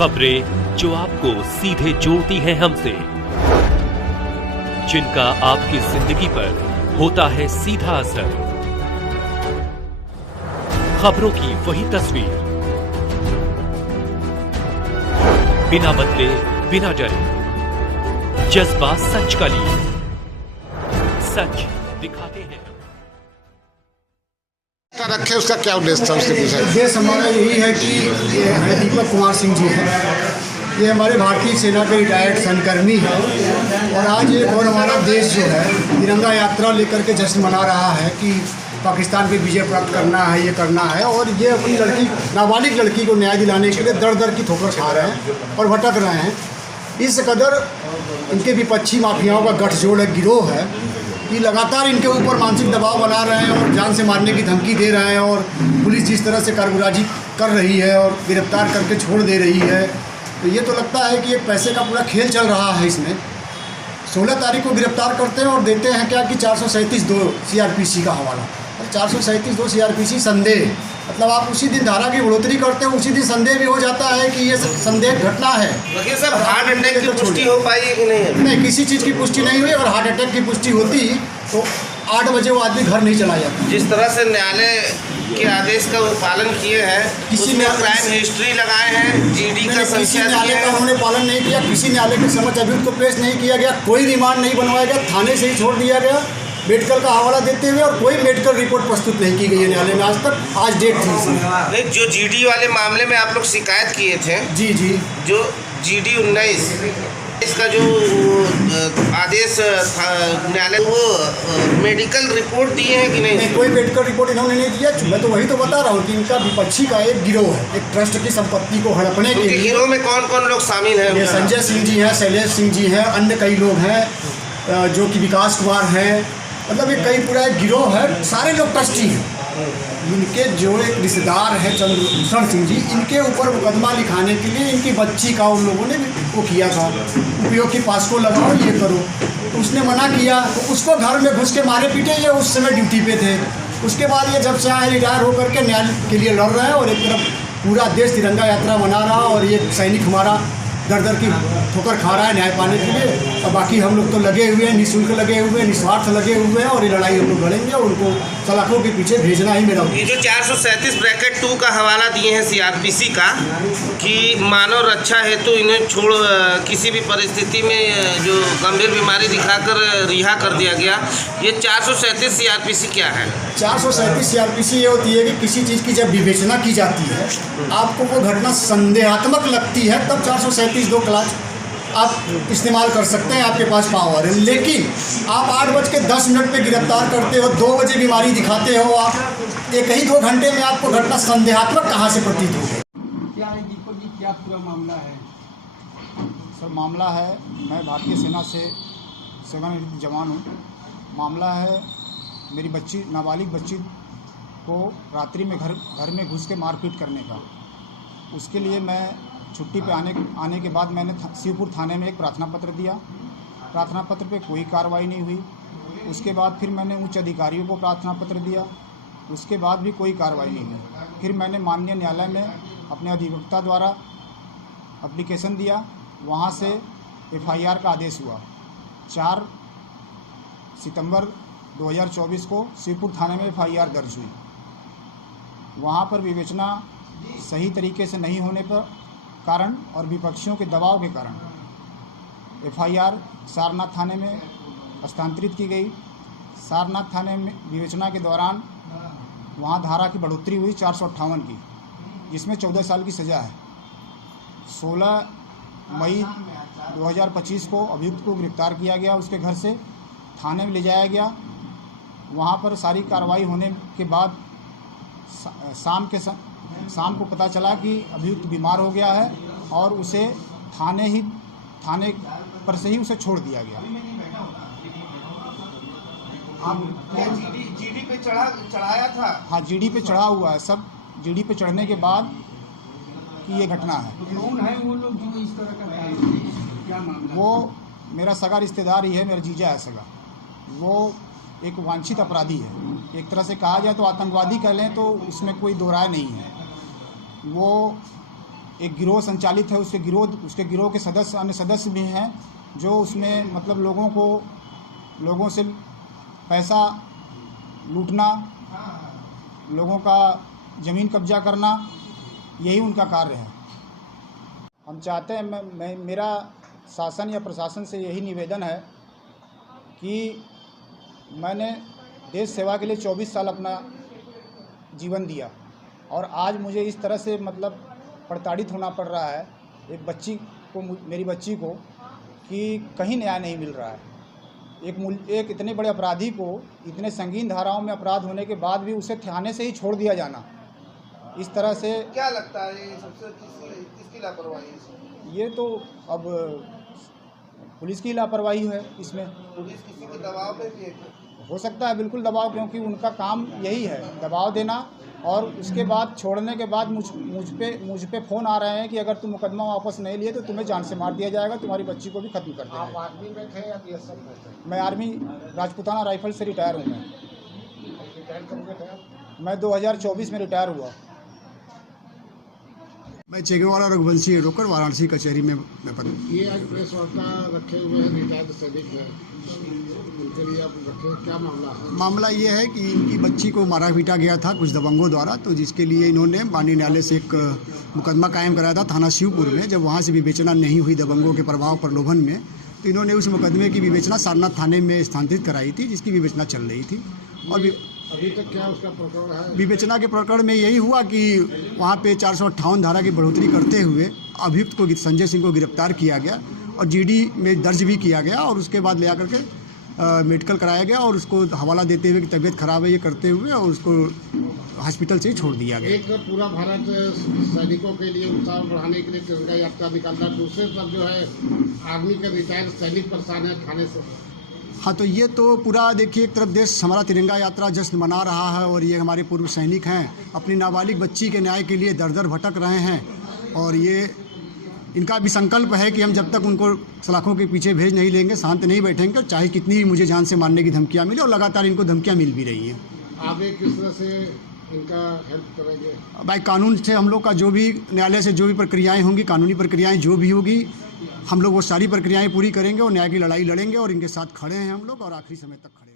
खबरें जो आपको सीधे जोड़ती हैं हमसे, जिनका आपकी जिंदगी पर होता है सीधा असर। खबरों की वही तस्वीर, बिना बदले बिना डरे, जज्बा सच का लिए, सच दिखाते हैं। रखे उसका क्या उद्देश्य था, उससे पूछा। उद्देश्य हमारा यही है कि ये है दीपक कुमार सिंह जी हैं, ये हमारे भारतीय सेना के रिटायर्ड सैनिकर्मी हैं और आज एक और हमारा देश जो है तिरंगा यात्रा लेकर के जश्न मना रहा है कि पाकिस्तान पे विजय प्राप्त करना है, ये करना है। और ये अपनी लड़की, नाबालिग लड़की को न्याय दिलाने के लिए दर दर की ठोकर खा रहे हैं और भटक रहे हैं। इस कदर इनके विपक्षी माफियाओं का गठजोड़ है, गिरोह है कि लगातार इनके ऊपर मानसिक दबाव बना रहे हैं और जान से मारने की धमकी दे रहे हैं। और पुलिस जिस तरह से कारगुजारी कर रही है और गिरफ्तार करके छोड़ दे रही है, तो ये तो लगता है कि एक पैसे का पूरा खेल चल रहा है इसमें। 16 तारीख को गिरफ्तार करते हैं और देते हैं क्या कि 437(2) CRPC का हवाला। और 437(2) CRPC संदेह, मतलब आप उसी दिन धारा की बढ़ोतरी करते हैं, उसी दिन संदेह भी हो जाता है कि ये संदेह घटना है। वकील साहब, हार्ट अटैक की पुष्टि हो पाई है कि नहीं? नहीं, किसी चीज़ की पुष्टि नहीं हुई। और हार्ट अटैक की पुष्टि होती तो 8 बजे वो आदमी घर नहीं चला जाता। जिस तरह से न्यायालय के आदेश का वो पालन किए हैं, किसी ने क्राइम हिस्ट्री लगाए हैं, जीडी का किसी संख्या न्यायालय का उन्होंने पालन नहीं किया। किसी न्यायालय के समक्ष अभियुक्त को पेश नहीं किया गया, कोई रिमांड नहीं बनवाया गया, थाने से ही छोड़ दिया गया मेडिकल का हवाला देते हुए। और कोई मेडिकल रिपोर्ट प्रस्तुत नहीं की गई है न्यायालय में आज तक। आज डेट थी इसमें। जो जीडी वाले मामले में आप लोग शिकायत किए थे, जी जो GD 19 इसका जो आदेश न्यायालय, वो मेडिकल रिपोर्ट दिए हैं कि नहीं? कोई मेडिकल रिपोर्ट इन्होंने नहीं दिया। मैं तो वही तो बता रहा हूँ कि इनका विपक्षी का एक गिरोह है, एक ट्रस्ट की संपत्ति को हड़पने के लिए। गिरोह में कौन कौन लोग शामिल हैं? ये संजय सिंह जी हैं, शैलेश सिंह जी हैं, अन्य कई लोग हैं, जो कि विकास कुमार हैं। मतलब ये कई पूरा एक गिरोह है, सारे लोग ट्रस्टी हैं। इनके जो एक रिश्तेदार है चंद्रभूषण सिंह जी, इनके ऊपर मुकदमा लिखाने के लिए इनकी बच्ची का उन लोगों ने वो किया था, उपयोग की पास को लगाओ, ये करो। तो उसने मना किया, तो उसको घर में घुस के मारे पीटे। ये उस समय ड्यूटी पे थे। उसके बाद ये जब से आए रिटायर होकर के न्याय के लिए लड़ रहे हैं और एक तरफ पूरा देश तिरंगा यात्रा मना रहा और ये सैनिक हमारा दर दर की ठोकर खा रहा है न्याय पाने के लिए। और बाकी हम लोग तो लगे हुए हैं, निःशुल्क लगे हुए हैं, निस्वार्थ लगे हुए हैं और ये लड़ाई हम लोग लड़ेंगे और उनको सलाखों के पीछे भेजना ही मेरा। ये जो 437(2) का हवाला दिए हैं CRPC का कि मानव रक्षा हेतु इन्हें छोड़ किसी भी परिस्थिति में जो गंभीर बीमारी दिखाकर रिहा कर दिया गया, ये 437 CRPC क्या है? 437 CRPC ये होती है कि किसी चीज़ की जब विवेचना की जाती है, आपको वो घटना संदेहात्मक लगती है, तब 437(2) क्लास आप इस्तेमाल कर सकते हैं, आपके पास पावर है। लेकिन आप 8:10 पे गिरफ्तार करते हो, 2 बजे बीमारी दिखाते हो, आप एक ही 2 घंटे में आपको घटना संदेहात्मक कहाँ से प्रतीत हो गई? क्या है दीपक जी, क्या पूरा मामला है? सर, मामला है, मैं भारतीय सेना से सेवानिवृत्त जवान हूँ। मामला है मेरी बच्ची, नाबालिग बच्ची को रात्रि में घर में घुस के मारपीट करने का। उसके लिए मैं छुट्टी पे आने के बाद मैंने शिवपुर थाने में एक प्रार्थना पत्र दिया। प्रार्थना पत्र पे कोई कार्रवाई नहीं हुई। उसके बाद फिर मैंने उच्च अधिकारियों को प्रार्थना पत्र दिया, उसके बाद भी कोई कार्रवाई नहीं हुई। फिर मैंने माननीय न्यायालय में अपने अधिवक्ता द्वारा एप्लीकेशन दिया, वहाँ से FIR का आदेश हुआ। 4 सितंबर 2024 को शिवपुर थाने में FIR दर्ज हुई। वहाँ पर विवेचना सही तरीके से नहीं होने पर कारण और विपक्षियों के दबाव के कारण FIR सारनाथ थाने में हस्तांतरित की गई। सारनाथ थाने में विवेचना के दौरान वहाँ धारा की बढ़ोतरी हुई 458 की, जिसमें 14 साल की सज़ा है। 16 मई 2025 को अभियुक्त को गिरफ्तार किया गया, उसके घर से थाने में ले जाया गया। वहाँ पर सारी कार्रवाई होने के बाद शाम को पता चला कि अभियुक्त बीमार हो गया है और उसे थाने पर से ही उसे छोड़ दिया गया। आप GD पे चढ़ाया था? हाँ, GD पे चढ़ा हुआ है। सब GD पे चढ़ने के बाद की ये घटना है। कौन है वो लोग जो इस तरह का क्या मामला? वो मेरा सगा रिश्तेदार ही है, मेरा जीजा है सगा। वो एक वांछित अपराधी है। एक तरह से कहा जाए तो आतंकवादी कह लें तो उसमें कोई दो राय नहीं है। वो एक गिरोह संचालित है, उसके गिरोह के सदस्य अन्य सदस्य भी हैं जो उसमें मतलब लोगों से पैसा लूटना, लोगों का ज़मीन कब्जा करना, यही उनका कार्य है। हम चाहते हैं, मेरा शासन या प्रशासन से यही निवेदन है कि मैंने देश सेवा के लिए 24 साल अपना जीवन दिया और आज मुझे इस तरह से मतलब प्रताड़ित होना पड़ रहा है मेरी बच्ची को कि कहीं न्याय नहीं मिल रहा है। एक इतने बड़े अपराधी को इतने संगीन धाराओं में अपराध होने के बाद भी उसे थाने से ही छोड़ दिया जाना, इस तरह से क्या लगता है ये सबसे किसकी लापरवाही है? ये तो अब पुलिस की लापरवाही है इसमें। पुलिस किसी के दबाव में भी है? हो सकता है, बिल्कुल दबाव, क्योंकि उनका काम यही है दबाव देना। और उसके बाद छोड़ने के बाद मुझ पे फ़ोन आ रहे हैं कि अगर तुम मुकदमा वापस नहीं लिए तो तुम्हें जान से मार दिया जाएगा, तुम्हारी बच्ची को भी खत्म कर देंगे। आप आर्मी में थे या बीएसएफ में थे? मैं आर्मी राजपूताना राइफल से रिटायर हूँ। रिटायर कब हुए थे आप? मैं 2024 में रिटायर हुआ। मैं चेगेवाला रघुवंशी रोकर वाराणसी कचहरी में पद। ये आज प्रेस वार्ता रखे हुए हैं, रिटायर्ड सैनिक है, उनके लिए आप रखे, क्या मामला है? मामला ये है कि इनकी बच्ची को मारा पीटा गया था कुछ दबंगों द्वारा, तो जिसके लिए इन्होंने माननीय न्यायालय से एक मुकदमा कायम कराया था थाना शिवपुर में। जब वहाँ से विवेचना नहीं हुई दबंगों के प्रभाव प्रलोभन में, तो इन्होंने उस मुकदमे की विवेचना सारनाथ थाने में स्थानांतरित कराई थी, जिसकी विवेचना चल रही थी। और अभी तक क्या उसका प्रकरण है? विवेचना के प्रकरण में यही हुआ कि वहाँ पे 458 धारा की बढ़ोतरी करते हुए अभियुक्त को संजय सिंह को गिरफ्तार किया गया और जीडी में दर्ज भी किया गया और उसके बाद ले आकर के मेडिकल कराया गया और उसको हवाला देते हुए कि तबीयत खराब है ये करते हुए और उसको हॉस्पिटल से ही छोड़ दिया गया। एक पूरा भारत सैनिकों के लिए उत्साह बढ़ाने के लिए तिरंगा यात्रा निकालना, दूसरे तरफ जो है आर्मी का रिटायर्ड सैनिक परेशान है थाने से। हाँ, तो ये तो पूरा देखिए, एक तरफ देश हमारा तिरंगा यात्रा जश्न मना रहा है और ये हमारे पूर्व सैनिक हैं, अपनी नाबालिग बच्ची के न्याय के लिए दर दर भटक रहे हैं और ये इनका भी संकल्प है कि हम जब तक उनको सलाखों के पीछे भेज नहीं लेंगे, शांत नहीं बैठेंगे, चाहे कितनी भी मुझे जान से मारने की धमकियाँ मिले, और लगातार इनको धमकियाँ मिल भी रही हैं। आगे किस तरह से इनका हेल्प करेंगे? भाई कानून से हम लोग का जो भी न्यायालय से जो भी प्रक्रियाएँ होंगी, कानूनी प्रक्रियाएँ जो भी होगी, हम लोग वो सारी प्रक्रियाएं पूरी करेंगे और न्याय की लड़ाई लड़ेंगे और इनके साथ खड़े हैं हम लोग और आखिरी समय तक खड़े।